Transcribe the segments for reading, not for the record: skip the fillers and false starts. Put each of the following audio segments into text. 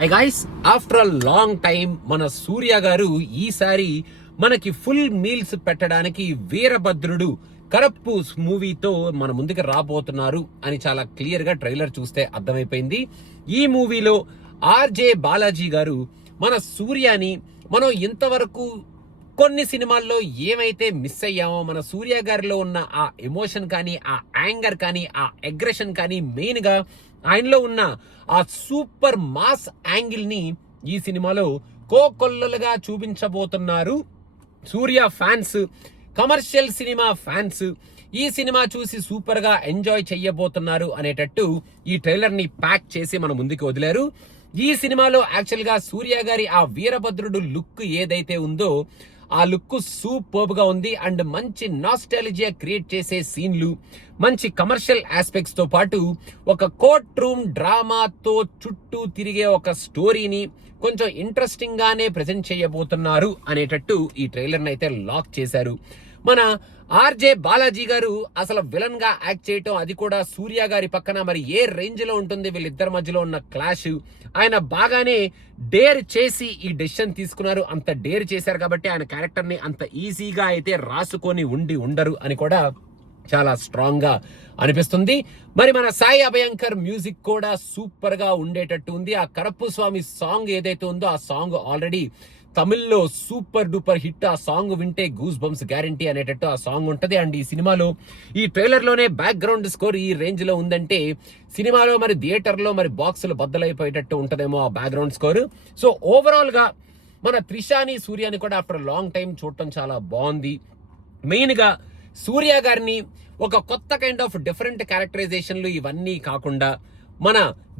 Hi guys, after a long time మన సూర్య గారు ఈసారి మనకి ఫుల్ మీల్స్ పెట్టడానికి వీరభద్రుడు కరప్పూస్ మూవీతో మన ముందుకు రాబోతున్నారు అని చాలా క్లియర్ గా ట్రైలర్ చూస్తే అర్థమైపోయింది. ఈ మూవీలో ఆర్జే బాలాజీ గారు మన సూర్యని మనం ఇంతవరకు కొన్ని సినిమాల్లో ఏమైతే మిస్ అయ్యామో, మన సూర్య గారిలో ఉన్న ఆ ఎమోషన్ కానీ, ఆ యాంగర్ కానీ, ఆ అగ్రెషన్ కానీ, మెయిన్ గా ఆయనలో ఉన్న ఆ సూపర్ మాస్ యాంగిల్ ని ఈ సినిమాలో కోకొల్లలుగా చూపించబోతున్నారు. సూర్య ఫ్యాన్స్, కమర్షియల్ సినిమా ఫ్యాన్స్ ఈ సినిమా చూసి సూపర్ గా ఎంజాయ్ చెయ్యబోతున్నారు అనేటట్టు ఈ ట్రైలర్ ని ప్యాక్ చేసి మన ముందుకు వదిలారు. ఈ సినిమాలో యాక్చువల్ గా సూర్య గారి ఆ వీరభద్రుడు లుక్ ఏదైతే ఉందో ఆ లుక్ సూపర్బ్ గా ఉంది. అండ్ మంచి నాస్టాలజియా క్రియేట్ చేసే సీన్లు, మంచి కమర్షియల్ ఆస్పెక్ట్స్ తో పాటు ఒక కోర్ట్ రూమ్ డ్రామాతో చుట్టూ తిరిగే ఒక స్టోరీని కొంచెం ఇంట్రెస్టింగ్ గానే ప్రెజెంట్ చేయబోతున్నారు అనేటట్టు ఈ ట్రైలర్ అయితే లాక్ చేశారు. మన ఆర్జే బాలాజీ గారు అసలు విలన్ గా యాక్ట్ చేయటం, అది కూడా సూర్య గారి పక్కన, మరి ఏ రేంజ్ లో ఉంటుంది వీళ్ళిద్దరి మధ్యలో ఉన్న క్లాష్. ఆయన బాగానే డేర్ చేసి ఈ డెసిషన్ తీసుకున్నారు. అంత డేర్ చేశారు కాబట్టి ఆయన క్యారెక్టర్ ని అంత ఈజీగా అయితే రాసుకొని ఉండరు అని కూడా చాలా స్ట్రాంగ్ గా అనిపిస్తుంది. మరి మన సాయి అభయంకర్ మ్యూజిక్ కూడా సూపర్ గా ఉండేటట్టు ఉంది. ఆ కరప్పు స్వామి సాంగ్ ఏదైతే ఉందో ఆ సాంగ్ ఆల్రెడీ తమిళ్లో సూపర్ డూపర్ హిట్. ఆ సాంగ్ వింటే గూస్ బంప్స్ గ్యారంటీ అనేటట్టు ఆ సాంగ్ ఉంటది. అండ్ ఈ సినిమాలో ఈ ట్రైలర్ లోనే బ్యాక్గ్రౌండ్ స్కోర్ ఈ రేంజ్ లో ఉందంటే సినిమాలో మరి థియేటర్ లో మరి బాక్సులు బద్దలైపోయేటట్టు ఉంటదేమో ఆ బ్యాక్గ్రౌండ్ స్కోర్. సో ఓవరాల్ గా మన త్రిషాని, సూర్యాని కూడా ఆఫ్టర్ లాంగ్ టైం చూడటం చాలా బాగుంది. మెయిన్ గా సూర్య గారిని ఒక కొత్త కైండ్ ఆఫ్ డిఫరెంట్ క్యారెక్టరైజేషన్లు ఇవన్నీ కాకుండా మన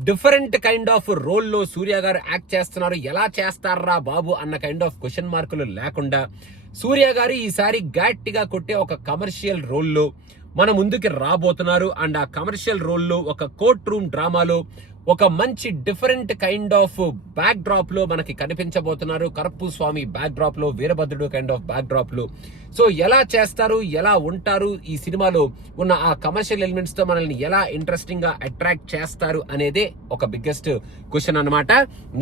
డిఫరెంట్ కైండ్ ఆఫ్ రోల్లో సూర్య గారు యాక్ట్ చేస్తున్నారు. ఎలా చేస్తారా బాబు అన్న కైండ్ ఆఫ్ క్వశ్చన్ మార్కులు లేకుండా సూర్య గారు ఈసారి గట్టిగా కొట్టే ఒక కమర్షియల్ రోల్లో మన ముందుకి రాబోతున్నారు. అండ్ ఆ కమర్షియల్ రోల్లో ఒక కోర్ట్ రూమ్ డ్రామాలో ఒక మంచి different kind of back drop లో మనకి కనిపించబోతున్నారు. కరప్పు స్వామి బ్యాక్ డ్రాప్ లో, వీరభద్రుడు కైండ్ ఆఫ్ బ్యాక్ డ్రాప్ లో. సో ఎలా చేస్తారు, ఎలా ఉంటారు, ఈ సినిమాలో ఉన్న ఆ కమర్షియల్ ఎలిమెంట్స్ తో మనల్ని ఎలా ఇంట్రెస్టింగ్ గా అట్రాక్ట్ చేస్తారు అనేదే ఒక బిగ్గెస్ట్ క్వశ్చన్ అన్నమాట.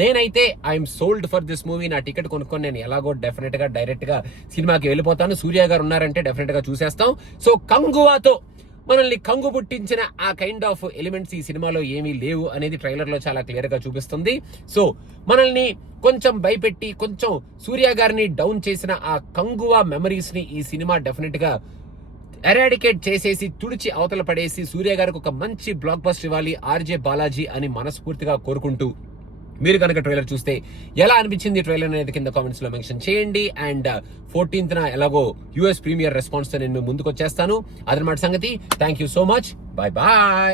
నేనైతే I'm sold for this movie. నా టికెట్ కొనుక్కొని నేను ఎలాగో డెఫినెట్ గా డైరెక్ట్ గా సినిమాకి వెళ్ళిపోతాను. సూర్య గారు ఉన్నారంటే డెఫినెట్ గా చూసేస్తాం. సో కంగువాతో మనల్ని కంగు పుట్టించిన ఆ కైండ్ ఆఫ్ ఎలిమెంట్స్ ఈ సినిమాలో ఏమీ లేవు అనేది ట్రైలర్ లో చాలా క్లియర్ గా చూపిస్తుంది. సో మనల్ని కొంచెం భయపెట్టి కొంచెం సూర్య గారిని డౌన్ చేసిన ఆ కంగువా మెమరీస్ ని ఈ సినిమా డెఫినెట్ గా ఎరాడికేట్ చేసేసి తుడిచి అవతల పడేసి సూర్య గారికి ఒక మంచి బ్లాక్ బస్టర్ ఇవ్వాలి ఆర్జే బాలాజీ అని మనస్ఫూర్తిగా కోరుకుంటూ, మీరు కనుక ట్రైలర్ చూస్తే ఎలా అనిపించింది ట్రైలర్ అనేది కింద కామెంట్స్ లో మెన్షన్ చేయండి. అండ్ 14th ఎలాగో యూఎస్ ప్రీమియర్ రెస్పాన్స్ తో నేను ముందుకు వచ్చేస్తాను. అదనమాట సంగతి. Thank you so much. Bye bye.